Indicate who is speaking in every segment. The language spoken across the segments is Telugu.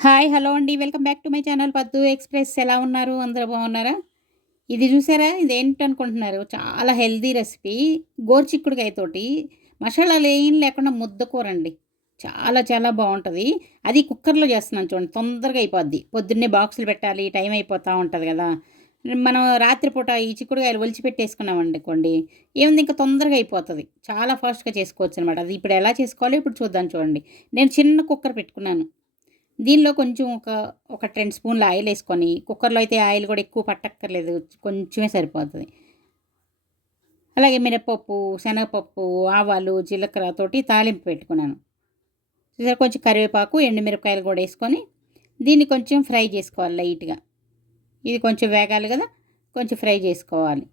Speaker 1: హాయ్ హలో అండి. Welcome back to my channel Paddu express. ఎలా ఉన్నారు? అందరూ బాగున్నారా? ఇది చూసారా? ఇది ఏంటనుకుంటున్నారు చాలా హెల్దీ రెసిపీ. గోరుచిక్కుడుకాయతోటి మసాలాలు ఏం లేకుండా ముద్దకూర అండి చాలా చాలా బాగుంటుంది. అది కుక్కర్లో చేస్తున్నాను చూడండి. తొందరగా అయిపోద్ది. పొద్దున్నే బాక్సులు పెట్టాలి. టైం అయిపోతూ ఉంటుంది కదా. మనం రాత్రిపూట ఈ చిక్కుడుకాయలు ఒలిచిపెట్టేసుకున్నాం అనుకోండి ఏముంది? ఇంకా తొందరగా అయిపోతుంది. చాలా ఫాస్ట్గా చేసుకోవచ్చు అనమాట అది ఇప్పుడు ఎలా చేసుకోవాలో ఇప్పుడు చూద్దాం చూడండి. నేను చిన్న కుక్కర్ పెట్టుకున్నాను. దీనిలో కొంచెం ఒక ఒక టెన్ స్పూన్ల ఆయిల్ వేసుకొని కుక్కర్లో అయితే ఆయిల్ కూడా ఎక్కువ పట్టక్కర్లేదు కొంచెమే సరిపోతుంది. అలాగే మినపప్పు శనగపప్పు ఆవాలు జీలకర్ర తోటి తాలింపు పెట్టుకున్నాను. చూసారు కొంచెం కరివేపాకు ఎండుమిరపకాయలు కూడా వేసుకొని దీన్ని కొంచెం ఫ్రై చేసుకోవాలి లైట్గా. ఇది కొంచెం వేగాలి కదా కొంచెం ఫ్రై చేసుకోవాలి.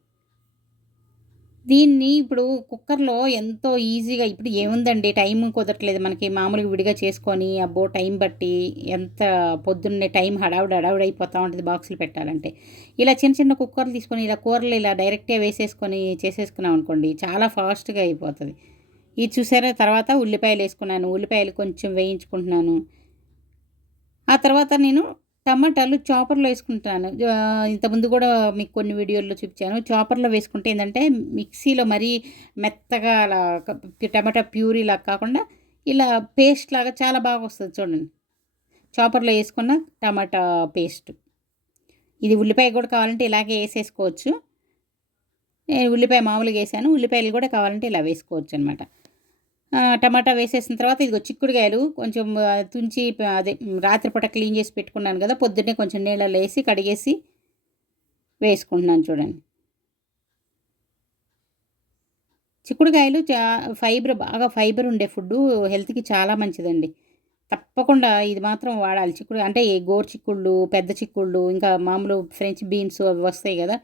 Speaker 1: దీన్ని ఇప్పుడు కుక్కర్లో ఎంతో ఈజీగా ఇప్పుడు ఏముందండి? టైం కుదరట్లేదు మనకి మామూలుగా విడిగా చేసుకొని అబ్బో టైం బట్టి ఎంత పొద్దున్నే టైం హడావుడి హడావుడి అయిపోతూ ఉంటుంది బాక్సులు పెట్టాలంటే. ఇలా చిన్న చిన్న కుక్కర్లు తీసుకొని ఇలా కూరలు ఇలా డైరెక్ట్గా వేసేసుకొని చేసేసుకున్నాం అనుకోండి చాలా ఫాస్ట్గా అయిపోతుంది. ఇది చూసారా? తర్వాత ఉల్లిపాయలు వేసుకున్నాను ఉల్లిపాయలు కొంచెం వేయించుకుంటున్నాను. ఆ తర్వాత నేను టమాటాలు చాపర్లో వేసుకుంటాను. ఇంతకుముందు కూడా మీకు కొన్ని వీడియోల్లో చూపించాను. చాపర్లో వేసుకుంటే ఏంటంటే మిక్సీలో మరీ మెత్తగా అలా టమాటా ప్యూరీలా కాకుండా ఇలా పేస్ట్ లాగా చాలా బాగా వస్తుంది చూడండి. చాపర్లో వేసుకున్న టమాటా పేస్ట్. ఇది ఉల్లిపాయ కూడా కావాలంటే ఇలాగే వేసేసుకోవచ్చు. నేను ఉల్లిపాయ మామూలుగా వేసాను. ఉల్లిపాయలు కూడా కావాలంటే ఇలా వేసుకోవచ్చు అనమాట టమాటా వేసేసిన తర్వాత ఇదిగో చిక్కుడుకాయలు కొంచెం తుంచి అదే రాత్రిపూట క్లీన్ చేసి పెట్టుకున్నాను కదా పొద్దున్నే కొంచెం నీళ్ళలో వేసి కడిగేసి వేసుకుంటున్నాను చూడండి. చిక్కుడుకాయలు చా ఫైబర్ బాగా ఫైబర్ ఉండే ఫుడ్ హెల్త్కి చాలా మంచిదండి. తప్పకుండా ఇది మాత్రం వాడాలి. చిక్కుడు అంటే గోరు చిక్కుళ్ళు పెద్ద చిక్కుళ్ళు ఇంకా మామూలు ఫ్రెంచ్ బీన్స్ అవి వస్తాయి కదా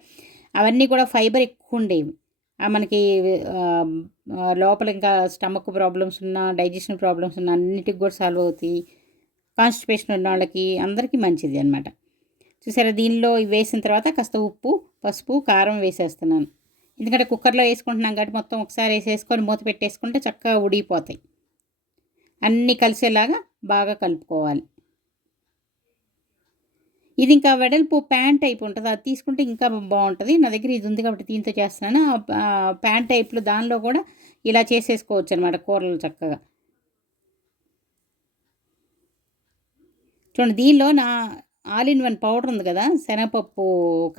Speaker 1: అవన్నీ కూడా ఫైబర్ ఎక్కువ ఉండేవి. మనకి లోపల ఇంకా స్టమక్ ప్రాబ్లమ్స్ ఉన్నా డైజెషన్ ప్రాబ్లమ్స్ ఉన్న అన్నిటికి కూడా సాల్వ్ అవుతాయి. కాన్స్టిపేషన్ ఉన్న వాళ్ళకి అందరికీ మంచిది అనమాట చూసారా దీనిలో వేసిన తర్వాత కాస్త ఉప్పు పసుపు కారం వేసేస్తున్నాను. ఎందుకంటే కుక్కర్లో వేసుకుంటున్నాం కాబట్టి మొత్తం ఒకసారి వేసేసుకొని మూత పెట్టేసుకుంటే చక్కగా ఉడిగిపోతాయి అన్నీ కలిసేలాగా బాగా కలుపుకోవాలి. ఇది ఇంకా వెడల్పు ప్యాంట్ టైప్ ఉంటుంది. అది తీసుకుంటే ఇంకా బాగుంటుంది. నా దగ్గర ఇది ఉంది కాబట్టి దీంతో చేస్తున్నాను. ప్యాంట్ టైప్లో దానిలో కూడా ఇలా చేసేసుకోవచ్చు అనమాట కూరలు చక్కగా. చూడండి దీనిలో నా ఆల్ ఇన్ వన్ పౌడర్ ఉంది కదా శనగపప్పు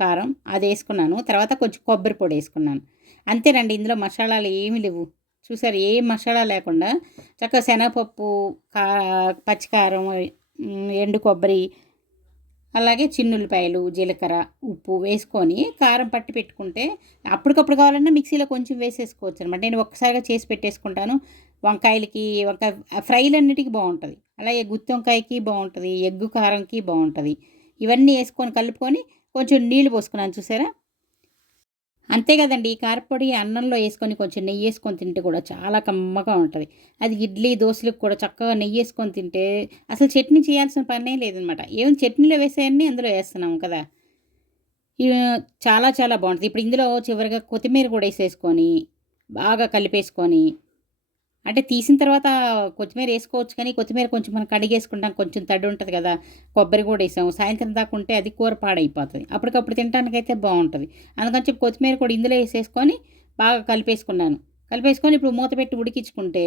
Speaker 1: కారం అది వేసుకున్నాను. తర్వాత కొంచెం కొబ్బరి పొడి వేసుకున్నాను. అంతేనండి ఇందులో మసాలాలు ఏమి లేవు. చూసారు ఏ మసాలా లేకుండా చక్కగా శనగపప్పు కా పచ్చికారం ఎండు కొబ్బరి అలాగే చిన్నులపాయలు జీలకర్ర ఉప్పు వేసుకొని కారం పట్టి పెట్టుకుంటే అప్పటికప్పుడు కావాలన్నా మిక్సీలో కొంచెం వేసేసుకోవచ్చు అనమాట నేను ఒక్కసారిగా చేసి పెట్టేసుకుంటాను. వంకాయలకి వంకాయ ఫ్రైలన్నిటికీ బాగుంటుంది. అలాగే గుత్తి వంకాయకి బాగుంటుంది ఎగ్గు కారంకి బాగుంటుంది. ఇవన్నీ వేసుకొని కలుపుకొని కొంచెం నీళ్ళు పోసుకున్నాను చూసారా? అంతే కదండి. ఈ కారపొడి అన్నంలో వేసుకొని కొంచెం నెయ్యి వేసుకొని తింటే కూడా చాలా కమ్మగా ఉంటుంది. అది ఇడ్లీ దోశలకు కూడా చక్కగా నెయ్యి వేసుకొని తింటే అసలు చట్నీ చేయాల్సిన పనే లేదనమాట. ఏం చట్నీలో వేసేయన్నీ అందులో వేస్తున్నాం కదా. చాలా చాలా బాగుంటుంది. ఇప్పుడు ఇందులో చివరిగా కొత్తిమీర కూడా వేసేసుకొని బాగా కలిపేసుకొని అంటే తీసిన తర్వాత కొత్తిమీర వేసుకోవచ్చు కానీ కొత్తిమీర కొంచెం మనం కడిగేసుకుంటాం. కొంచెం తడి ఉంటుంది కదా. కొబ్బరి కూడా వేసాం. సాయంత్రం దాకా ఉంటే అది కూర పాడైపోతుంది. అప్పటికప్పుడు తినడానికైతే బాగుంటుంది. అందుకని చెప్పి కొత్తిమీర కూడా ఇందులో వేసేసుకొని బాగా కలిపేసుకున్నాను. కలిపేసుకొని ఇప్పుడు మూత పెట్టి ఉడికించుకుంటే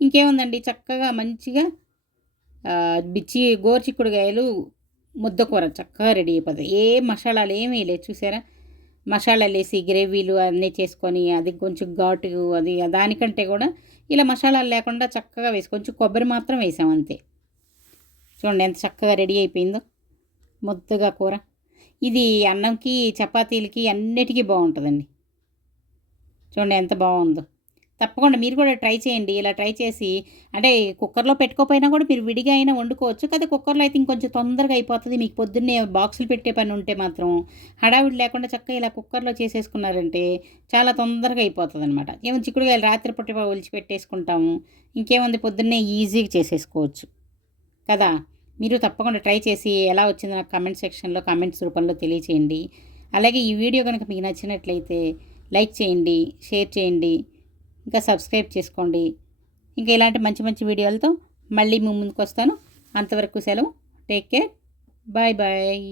Speaker 1: ఇంకేముందండి? చక్కగా మంచిగా బిచ్చి గోరుచిక్కుడుకాయలు ముద్దకూర చక్కగా రెడీ అయిపోతుంది ఏ మసాలాలు ఏమీ లేదు చూసారా? మసాలాలు వేసి గ్రేవీలు అన్నీ చేసుకొని అది కొంచెం ఘాటు అది దానికంటే కూడా ఇలా మసాలాలు లేకుండా చక్కగా వేసి కొంచెం కొబ్బరి మాత్రం వేసాం అంతే. చూడండి ఎంత చక్కగా రెడీ అయిపోయిందో. ముద్దగా కూర. ఇది అన్నంకి చపాతీలకి అన్నిటికీ బాగుంటుందండి. చూడండి ఎంత బాగుందో. తప్పకుండా మీరు కూడా ట్రై చేయండి. ఇలా ట్రై చేసి అంటే కుక్కర్లో పెట్టుకోపోయినా కూడా మీరు విడిగా అయినా వండుకోవచ్చు. కదా కుక్కర్లో అయితే ఇంకొంచెం తొందరగా అయిపోతుంది. మీకు పొద్దున్నే బాక్సులు పెట్టే పని ఉంటే మాత్రం హడావిడి లేకుండా చక్కగా ఇలా కుక్కర్లో చేసేసుకున్నారంటే చాలా తొందరగా అయిపోతుంది అనమాట ఏమో చిక్కుడుకాయలు రాత్రిపూట ఒలిచి పెట్టేసుకుంటాము. ఇంకేముంది? పొద్దున్నే ఈజీగా చేసేసుకోవచ్చు. కదా? మీరు తప్పకుండా ట్రై చేసి ఎలా వచ్చిందో నాకు కమెంట్ సెక్షన్లో కామెంట్స్ రూపంలో తెలియచేయండి. అలాగే ఈ వీడియో కనుక మీకు నచ్చినట్లయితే లైక్ చేయండి షేర్ చేయండి. ఇంకా సబ్స్క్రైబ్ చేసుకోండి. ఇంకా ఇలాంటి మంచి మంచి వీడియోలతో మళ్ళీ మీ ముందుకు వస్తాను అంతవరకు సెలవు. Take care. Bye bye.